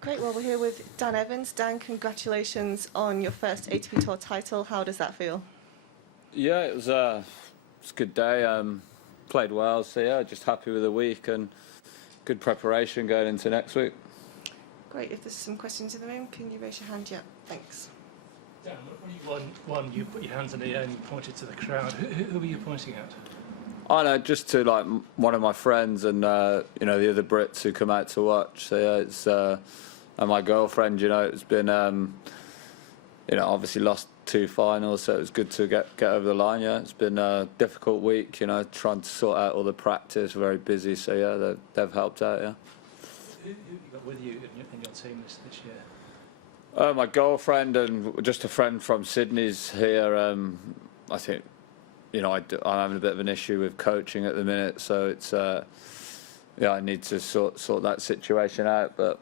Great, well, we're here with Dan Evans. Dan, congratulations on your first ATP Tour title. How does that feel? Yeah, it was a good day. Played well, so yeah, just happy with the week and good preparation going into next week. Great, if there's some questions in the room, can you raise your hand? Yeah, thanks. Dan, when you won, you put your hands in the air and you pointed to the crowd. Who were you pointing at? I know, just to like one of my friends and the other Brits who come out to watch. So yeah, it's and my girlfriend. It's been obviously lost 2 finals, so it was good to get over the line. Yeah, it's been a difficult week. Trying to sort out all the practice, very busy. So yeah, they've helped out. Yeah. Who have you got with you in your team this year? My girlfriend and just a friend from Sydney's here. I think, I'm having a bit of an issue with coaching at the minute, so it's I need to sort that situation out. But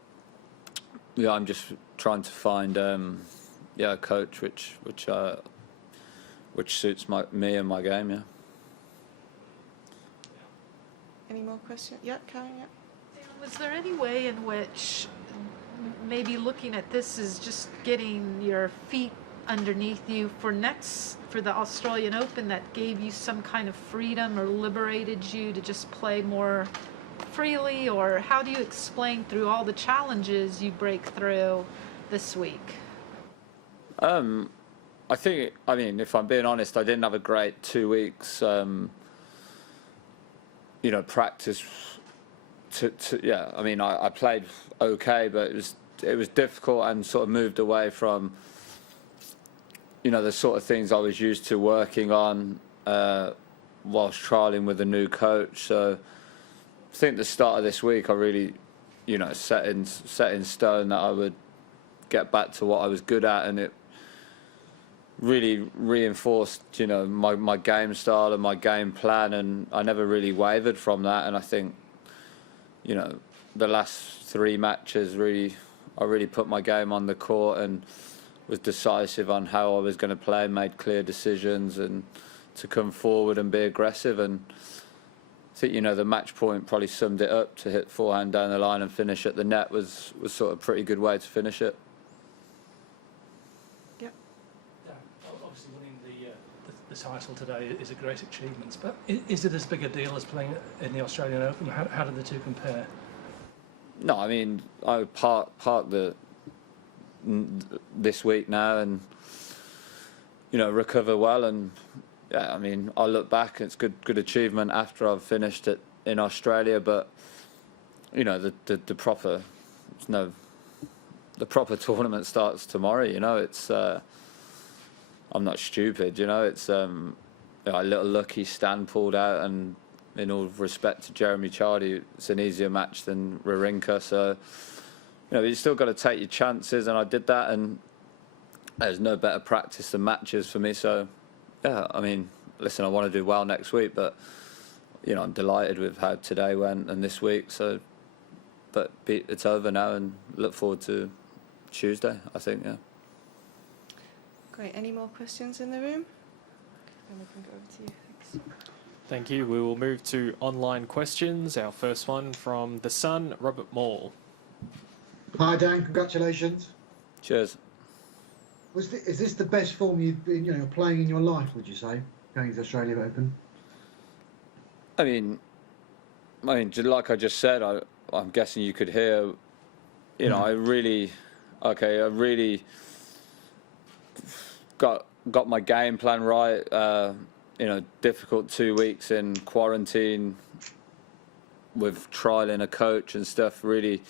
yeah, I'm just trying to find a coach which suits me and my game. Yeah. Any more questions? Yeah, Karen. Yeah. Was there any way in which maybe looking at this is just getting your feet underneath you for the Australian Open that gave you some kind of freedom or liberated you to just play more freely? Or how do you explain through all the challenges you break through this week? I think, if I'm being honest, I didn't have a great 2 weeks, practice. I played okay, but it was difficult and sort of moved away from, the sort of things I was used to working on whilst trialling with a new coach. So I think the start of this week I really, set in stone that I would get back to what I was good at, and it really reinforced, my game style and my game plan, and I never really wavered from that. And I think, the last 3 matches I really put my game on the court and was decisive on how I was going to play, made clear decisions and to come forward and be aggressive. And I think, the match point probably summed it up. To hit forehand down the line and finish at the net was sort of a pretty good way to finish it. Yep. Dan, obviously winning the title today is a great achievement, but is it as big a deal as playing in the Australian Open? How do the two compare? No, I would park this week now and recover well, and yeah, I look back, it's good achievement after I've finished it in Australia, but the proper tournament starts tomorrow. It's I'm not stupid. It's a little lucky Stan pulled out, and in all respect to Jeremy Chardy, it's an easier match than Wawrinka. So, you still got to take your chances, and I did that, and there's no better practice than matches for me. So, yeah, listen, I want to do well next week, but, I'm delighted with how today went and this week. So, but it's over now, and look forward to Tuesday, I think, yeah. Great, any more questions in the room? And we can go over to you. Thanks. Thank you. We will move to online questions. Our first one from The Sun, Robert Maul. Hi Dan, congratulations. Cheers. Is this the best form you've been playing in your life, would you say, going to the Australian Open? Like I just said, I'm guessing you could hear, I really got my game plan right. Difficult 2 weeks in quarantine with trialing a coach and stuff, really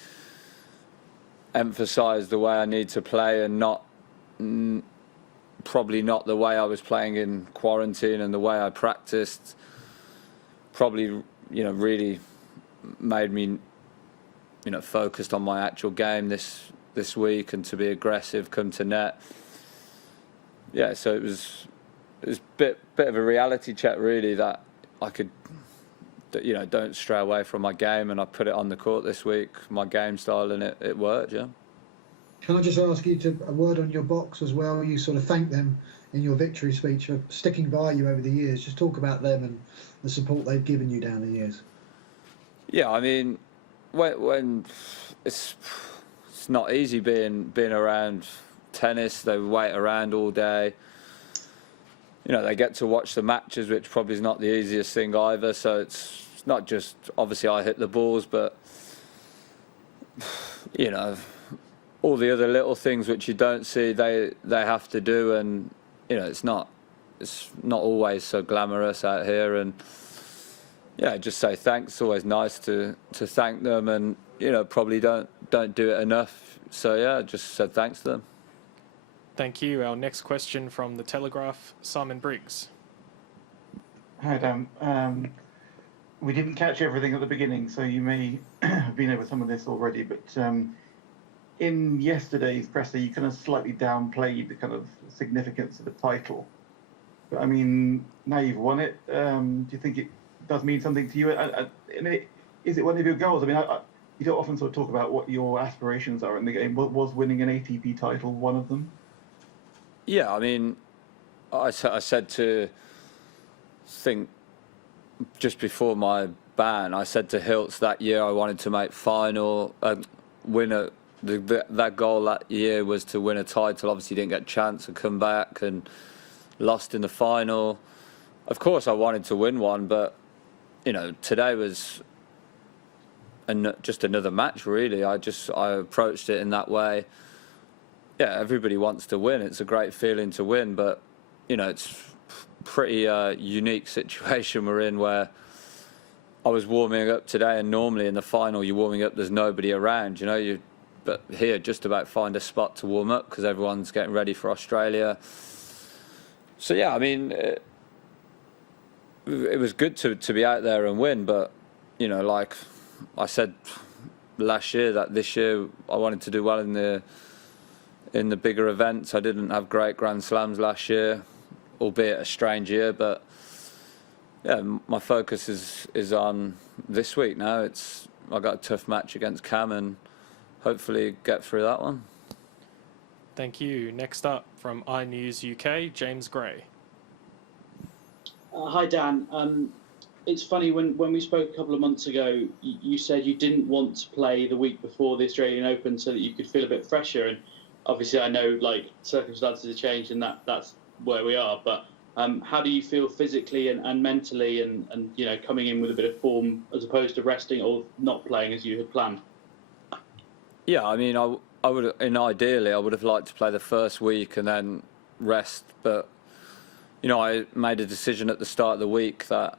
emphasised the way I need to play, and probably not the way I was playing in quarantine, and the way I practiced probably, really made me, focused on my actual game this week, and to be aggressive, come to net. Yeah, so it was a bit of a reality check, really, that I could, don't stray away from my game, and I put it on the court this week, my game style, and it worked, yeah. Can I just ask you a word on your box as well? You sort of thanked them in your victory speech for sticking by you over the years. Just talk about them and the support they've given you down the years. Yeah, when it's it's not easy being around tennis. They wait around all day. You know, they get to watch the matches, which probably is not the easiest thing either. So it's not just, obviously I hit the balls, but, you know, all the other little things which you don't see, they have to do. And, you know, it's not always so glamorous out here. And, yeah, just say thanks. It's always nice to thank them, and, you know, probably don't do it enough. So, yeah, just said thanks to them. Thank you. Our next question from The Telegraph, Simon Briggs. Hi, Dan. We didn't catch everything at the beginning, so you may have been over some of this already, but in yesterday's presser, you kind of slightly downplayed the kind of significance of the title. But, I mean, now you've won it. Do you think it does mean something to you? Is it one of your goals? I mean, you don't often sort of talk about what your aspirations are in the game. Was winning an ATP title one of them? Yeah, I mean, I said to think just before my ban, I said to Hiltz that year I wanted to make final, win a. That goal that year was to win a title. Obviously, didn't get a chance to come back and lost in the final. Of course, I wanted to win one, but you know, today was just another match. Really, I approached it in that way. Yeah, everybody wants to win. It's a great feeling to win, but you know, it's pretty unique situation we're in where I was warming up today, and normally in the final you're warming up, there's nobody around, you know, but here just about find a spot to warm up because everyone's getting ready for Australia. So yeah, I mean, it was good to be out there and win, but you know, like I said last year, that this year I wanted to do well in the bigger events. I didn't have great Grand Slams last year, albeit a strange year, but yeah, my focus is on this week now. I got a tough match against Cam and hopefully get through that one. Thank you. Next up from iNews UK, James Gray. Hi, Dan. It's funny, when we spoke a couple of months ago, you said you didn't want to play the week before the Australian Open so that you could feel a bit fresher. And obviously, I know like circumstances have changed and that's where we are. But how do you feel physically and mentally, and you know, coming in with a bit of form as opposed to resting or not playing as you had planned? Yeah, I mean, I would, and ideally, I would have liked to play the first week and then rest. But you know, I made a decision at the start of the week that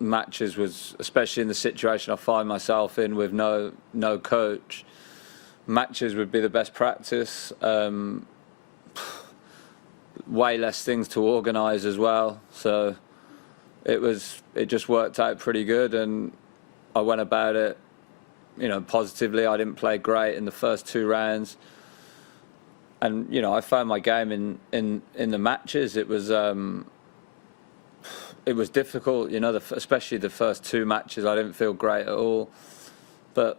matches was, especially in the situation I find myself in with no coach, matches would be the best practice. Way less things to organise as well, so it just worked out pretty good, and I went about it, you know, positively. I didn't play great in the first two rounds, and you know, I found my game in the matches. It was difficult, you know, especially the first two matches. I didn't feel great at all, but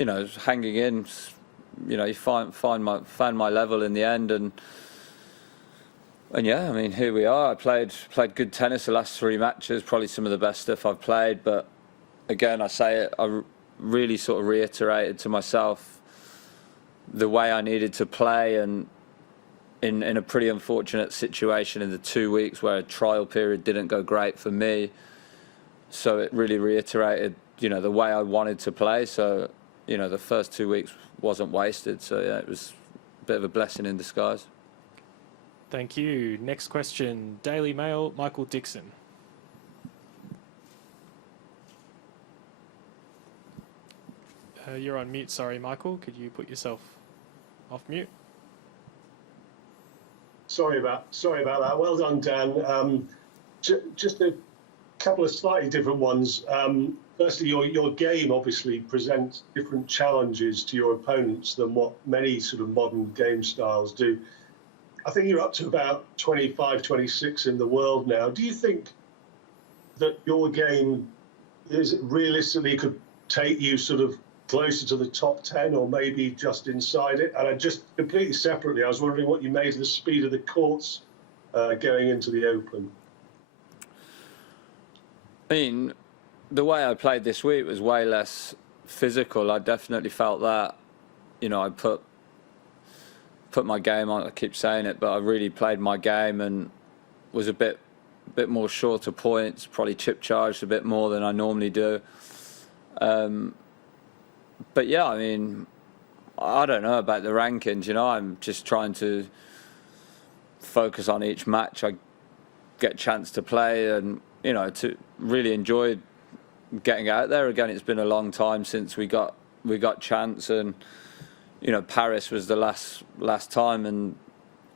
you know, hanging in, you know, you found my level in the end, and yeah, I mean, here we are. I played good tennis the last three matches, probably some of the best stuff I've played. But again, I say it, I really sort of reiterated to myself the way I needed to play, and in a pretty unfortunate situation in the 2 weeks where a trial period didn't go great for me. So it really reiterated, you know, the way I wanted to play. So, you know, the first 2 weeks wasn't wasted. So yeah, it was a bit of a blessing in disguise. Thank you. Next question, Daily Mail, Michael Dixon. You're on mute, sorry, Michael. Could you put yourself off mute? Sorry about that. Well done, Dan. Just a couple of slightly different ones. Firstly, your game obviously presents different challenges to your opponents than what many sort of modern game styles do. I think you're up to about 25, 26 in the world now. Do you think that your game realistically could take you sort of closer to the top 10 or maybe just inside it? And just completely separately, I was wondering what you made of the speed of the courts going into the Open. I mean, the way I played this week was way less physical. I definitely felt that. I put my game on. I keep saying it, but I really played my game and was a bit more short of points. Probably chip charged a bit more than I normally do. But yeah, I mean, I don't know about the rankings. I'm just trying to focus on each match I get a chance to play, and to really enjoy getting out there again. It's been a long time since we got chance, and Paris was the last time, and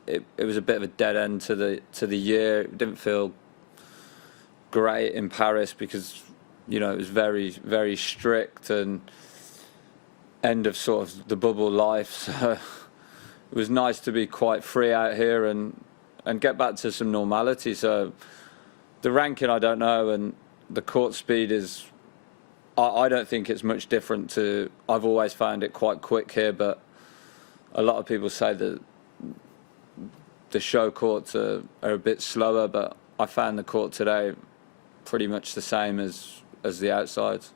it was a bit of a dead end to the year. It didn't feel great in Paris because it was very, very strict and end of sort of the bubble life. So it was nice to be quite free out here and get back to some normality. So the ranking, I don't know, and the court speed is, I don't think it's much different to, I've always found it quite quick here, but a lot of people say that the show courts are a bit slower, but I found the court today pretty much the same as the outsides.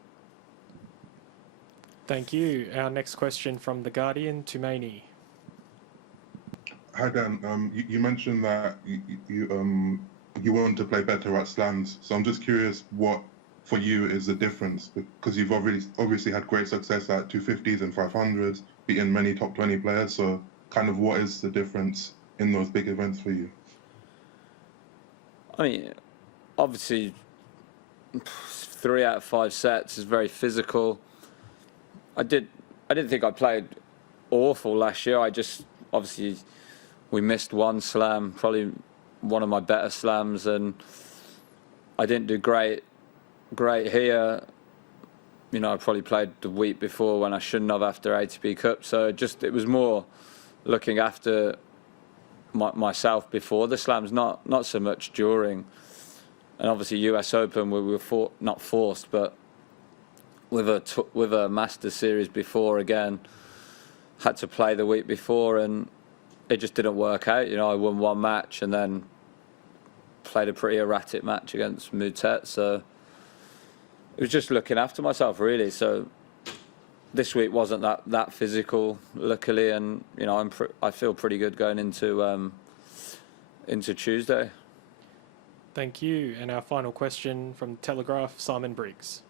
Thank you. Our next question from The Guardian, Tumaini. Hi Dan, you mentioned that you want to play better at slams. So I'm just curious what for you is the difference, because you've obviously had great success at 250s and 500s, beaten many top 20 players. So kind of what is the difference in those big events for you? I mean, obviously 3 out of 5 sets is very physical. I didn't think I played awful last year. Obviously we missed one slam, probably one of my better slams, and I didn't do great here. I probably played the week before when I shouldn't have after ATP Cup. So it was more looking after myself before the slams, not so much during. And obviously US Open, we were not forced, but with a Masters Series before, again, had to play the week before, and it just didn't work out. I won one match and then played a pretty erratic match against Moutet. So it was just looking after myself, really. So this week wasn't that physical, luckily, and I feel pretty good going into Tuesday. Thank you. And our final question from Telegraph, Simon Briggs.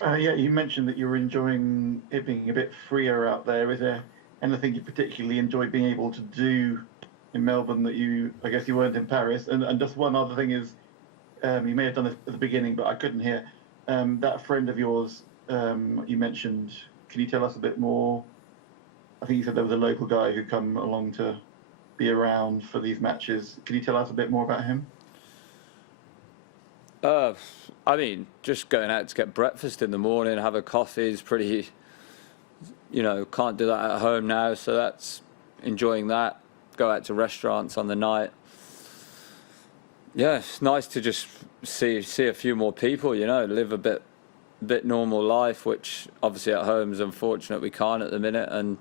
Yeah, you mentioned that you were enjoying it being a bit freer out there. Is there anything you particularly enjoy being able to do in Melbourne that I guess you weren't in Paris? And just one other thing is, you may have done it at the beginning, but I couldn't hear. That friend of yours you mentioned, can you tell us a bit more? I think you said there was a local guy who come along to be around for these matches. Can you tell us a bit more about him? I mean, just going out to get breakfast in the morning, have a coffee is pretty, can't do that at home now. So that's enjoying that. Go out to restaurants on the night. Yeah, it's nice to just see a few more people, live a bit normal life, which obviously at home is unfortunate we can't at the minute. And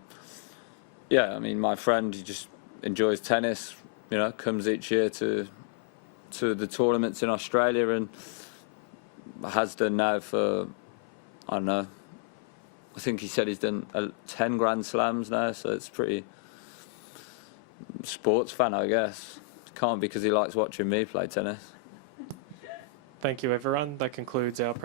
yeah, I mean, my friend, he just enjoys tennis, comes each year to the tournaments in Australia and has done now for, I don't know, I think he said he's done 10 Grand Slams now, so it's pretty sports fan, I guess. Can't because he likes watching me play tennis. Thank you, everyone. That concludes our